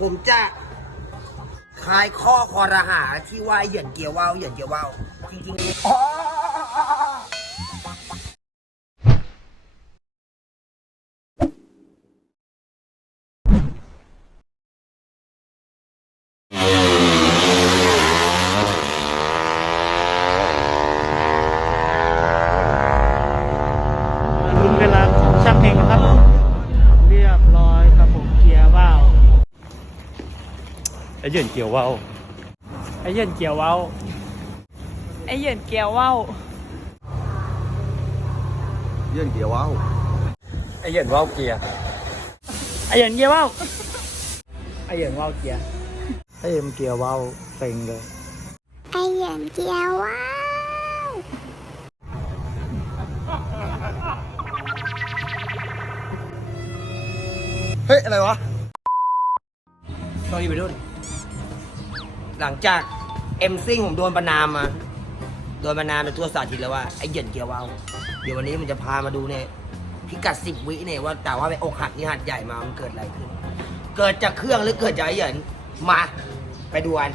ผมจะคลายข้อคอรหาที่ว่าเหยียนเกียวว่าวเหยียนเกียวว่าวจริงๆ เหยินเกี่ยวว่าวไอ้เย็นเกียร์ว่าวไอเหยินเกียวว่าวไอ้เหยินว่าวเกียร์ไอ้เย็นเกียร์ว่าวไอ้เย็นว่าวเกียร์ไอ้เย็นเกียร์ว่าวเซ็งเลยไอเหยียนเกียวว้าวเฮ้ยอะไรวะตอนนี้ไปรุ่น หลังจากเอ็มซิงผมโดนประนามมา โดนประนามในทั่วสาธิตแล้วว่าไอ้เหยินเกียวว่าเดี๋ยววันนี้มันจะพามาดูเนี่ยพิกัดสิบวิเนี่ยว่าแต่ว่าไปอกหักนี่หัดใหญ่มามันเกิดอะไรขึ้น เกิดจากเครื่องหรือเกิดจากไอ้เหยินมา ไปดูกัน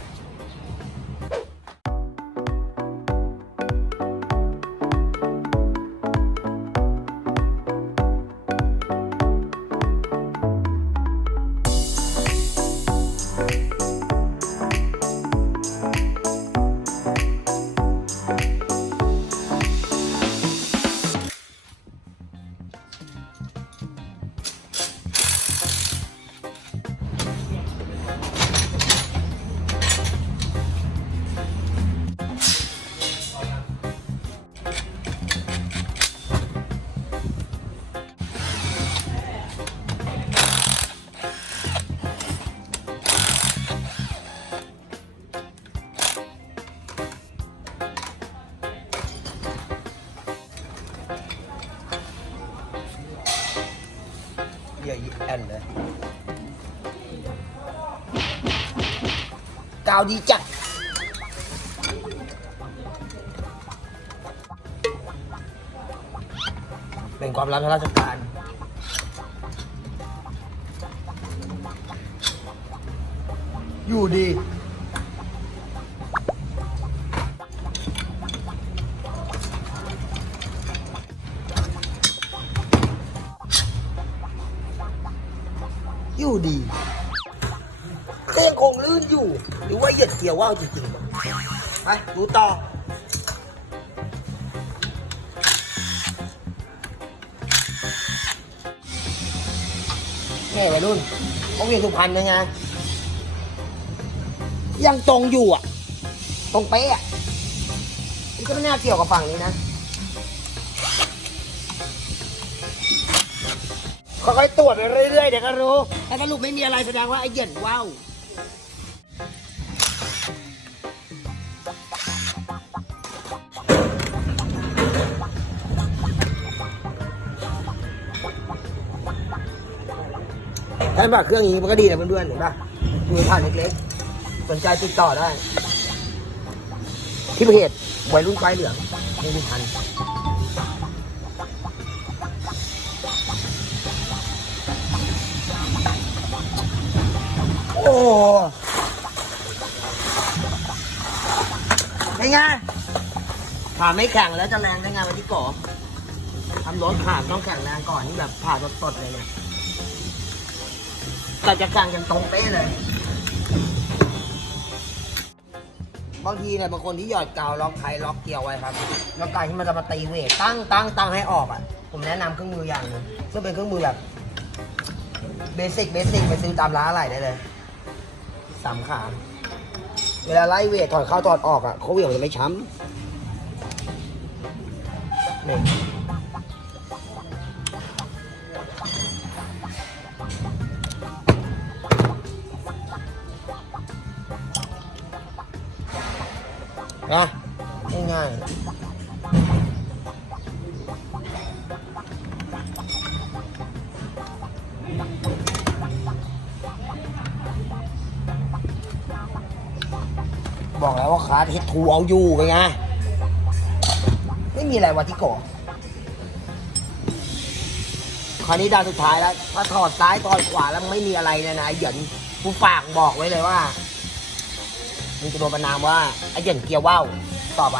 าวดีจัดเป็นความลับทางราชการอยู่ดีอยู่ดี อยู่ หรือว่าเหยียดเกียร์ว่าวจริงๆไปดูต่อแม่วัยรุ่นเขาเรียนสุพรรณนะไงยังตรงอยู่อะ ตรงเป๊ะอะมันก็ไม่น่าเกี่ยวกับฝั่งนี้นะค่อยๆตรวจไปเรื่อยๆเดี๋ยวก็รู้ถ้าสรุปไม่มีอะไรแสดงว่าไอ้เหยินว้าว แค่แบบเครื่องนี้มันก็ดีนะเพื่อนๆเห็นป่ะมีผ่านเล็กๆสนใจติดต่อได้ ที่เพจวัยรุ่นไฟเหลืองไม่มีทันโอ้เป็นไงผ่าไม่แข็งแล้วจะแรงได้ไงวันที่ก่อทำรถผ่าต้องแข็งแรงก่อนนี่แบบผ่าสดๆเลยเนี่ย แต่จะกลางกันตรงเป๊ะเลย บางทีเนี่ยบางคนที่หยอดกาวล็อกไทยล็อกเกี่ยวไว้ครับ แล้วการที่มันจะมาตีเวทตั้งตั้งตั้งให้ออกอะ ผมแนะนำเครื่องมืออย่างหนึงซึ่งเป็นเครื่องมือแบบเบสิกเบสิกไปซื้อตามร้านอะไรได้เลยสามขา เวลาไล่เวทถอดเข้าถอดออกอะเขาเหวี่ยงจะไม่ช้ำนี่ นะง่ายๆบอกแล้วว่าขาเททูเอาอยู่ไงไม่มีอะไรวะที่โกะคราวนี้ดาวสุดท้ายแล้ว ถ้าถอดซ้ายถอดขวาแล้วไม่มีอะไรเนยนะหยินกูฝากบอกไว้เลยว่า มึงจะโดนประนามว่าไอ้เหยินเกียร์ว่าวต่อไป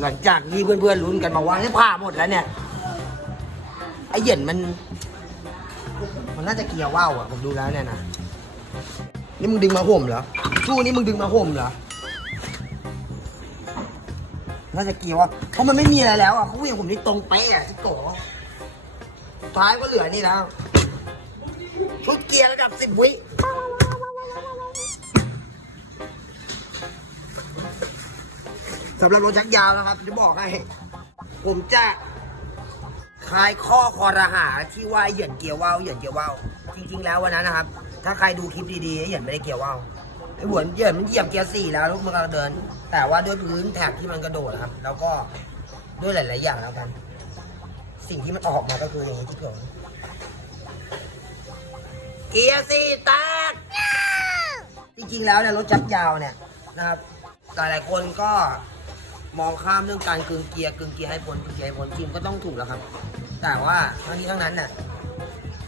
หลังจากที่เพื่อนๆลุ้นกันมาว่าให้ผ่าหมดแล้วเนี่ยไอ้เหยินมัน มันน่าจะเกียร์ว่าวอะผมดูแล้วเนี่ยนะนี่มึงดึงมาห่มเหรอชู้นี่มึงดึงมาห่มเหรอน่าจะเกียร์ว่าเพราะมันไม่มีอะไรแล้วอะเขาวิ่งผมนี่ตรงเป๊ะอะที่โกท้ายก็เหลือนี่แล้วชุดเกียร์ระดับสิบวิ สำหรับรถชักยาวนะครับ จะบอกให้ ผมจะคลายข้อคอรหาที่ว่าเหยียนเกียร์ว่าวเหยียนเกียร์ว่าวจริง ๆ แล้ววันนั้นนะครับ ถ้าใครดูคลิปดีๆเหยียนไม่ได้เกียร์ว่าวไอ้เหวนเหยียนมันเหยียบเกียร์สี่แล้วมันกำลังเดิน แต่ว่าด้วยพื้นแท็กที่มันกระโดดครับ แล้วก็ด้วยหลาย ๆ อย่างแล้วกัน สิ่งที่มันออกมาก็คืออย่างนี้ที่เกิดเกียร์สี่แตกจริง ๆ แล้วเนี่ยรถชักยาวเนี่ยนะครับหลายๆคนก็ มองข้ามเรื่องการกึงเกียร์กึงเกียร์ให้พ้นกึงเกียร์ให้พ้นจริงก็ต้องถูกแล้วครับ แต่ว่าทั้งนี้ทั้งนั้นน่ะ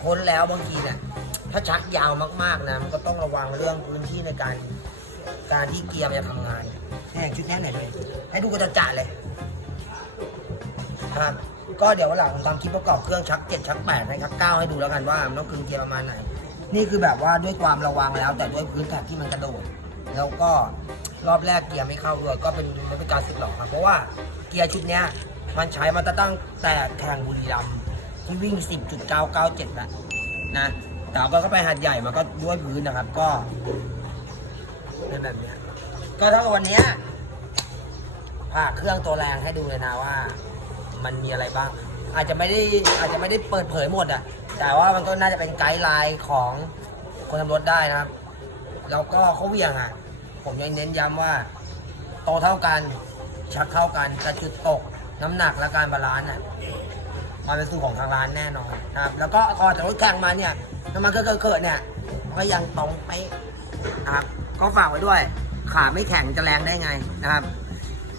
พ้นแล้วบางทีเนี่ยถ้าชักยาวมากๆนะมันก็ต้องระวังเรื่องพื้นที่ในการ การที่เกียร์มันจะทำงานแห่งชุดนี้หน่อยเลยให้ดูกระจะจ่าเลยครับก็เดี๋ยววันหลังผมคลิปประกอบเครื่องชักเจ็ดชักแปดให้ชักเก้าให้ดูแล้วกันว่ามันต้องกึงเกียร์ประมาณไหน นี่คือแบบว่าด้วยความระวังแล้ว แต่ด้วยพื้นแท็กที่มันกระโดด แล้วก็ รอบแรกเกียร์ไม่เข้าด้วยก็เป็นมันเป็นการสึกหลอกครับเพราะว่าเกียร์ชุดเนี้ยมันใช้มาตั้งแต่แข่งบุรีรัมย์ที่วิ่ง 10.997แล้วนะแต่ก็ก็ไปหัดใหญ่มันก็ด้วยพื้นนะครับก็เป็นแบบเนี้ยก็เท่ากับวันเนี้ยผ่าเครื่องตัวแรงให้ดูเลยนะว่า มันมีอะไรบ้าง อาจจะไม่ได้อาจจะไม่ได้เปิดเผยหมดอะแต่ว่ามันก็น่าจะเป็นไกด์ไลน์ของคนทำรถได้นะครับ แล้วก็เขาเวียงอะ ผมยังเน้นย้ำว่า โตเท่ากันชักเท่ากันแต่จุดตก น้ำหนักและการบาลานซ์อะมันเป็นสูตรของทางร้านแน่นอนนะครับ แล้วก็พอจากรถแข่งมาเนี่ยน้ำมันเครื่องเกิดเนี่ยก็ยังตรงไปนะครับ ก็ฝากไว้ด้วย ขาไม่แข็งจะแรงได้ไงนะครับ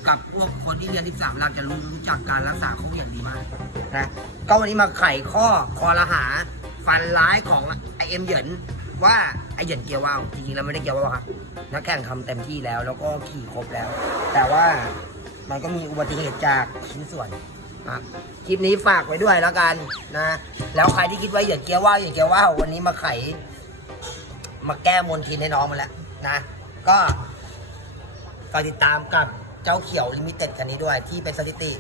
กับพวกคนที่เรียนที่สามหลักจะรู้รู้จักการรักษาเขาอย่างดีมากนะก็วันนี้มาไขข้อคอรหาฟันร้ายของไอเอ็มเหยินว่าไอเหยินเกียร์ว่าวจริงๆแล้วไม่ได้เกียร์ว่าวครับ นักแข่งทำเต็มที่แล้ว แล้วก็ขี่ครบแล้ว แต่ว่ามันก็มีอุบัติเหตุจากชิ้นส่วนนะคลิปนี้ฝากไว้ด้วยแล้วกันนะ แล้วใครที่คิดว่าเหยินเกียร์ว่าวเหยินเกียร์ว่าววันนี้มาไข มาแก้มนทินให้น้องมาแล้วนะ ก็ฝากติดตามกับเจ้าเขียวลิมิเต็ดคันนี้ด้วย ที่เป็นสถิติ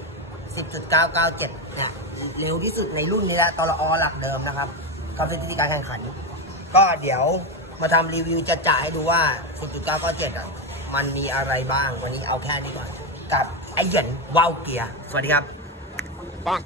10.997 เนี่ยเร็วที่สุดในรุ่นนี้แล้วตลอหลักเดิมนะครับกับสถิติการแข่งขัน ก็เดี๋ยว มาทำรีวิวจะจ่ายให้ดูว่า10.997 อะ มันมีอะไรบ้าง วันนี้เอาแค่นี้ก่อน กับไอเหยินว้าวเกียร์ สวัสดีครับปัง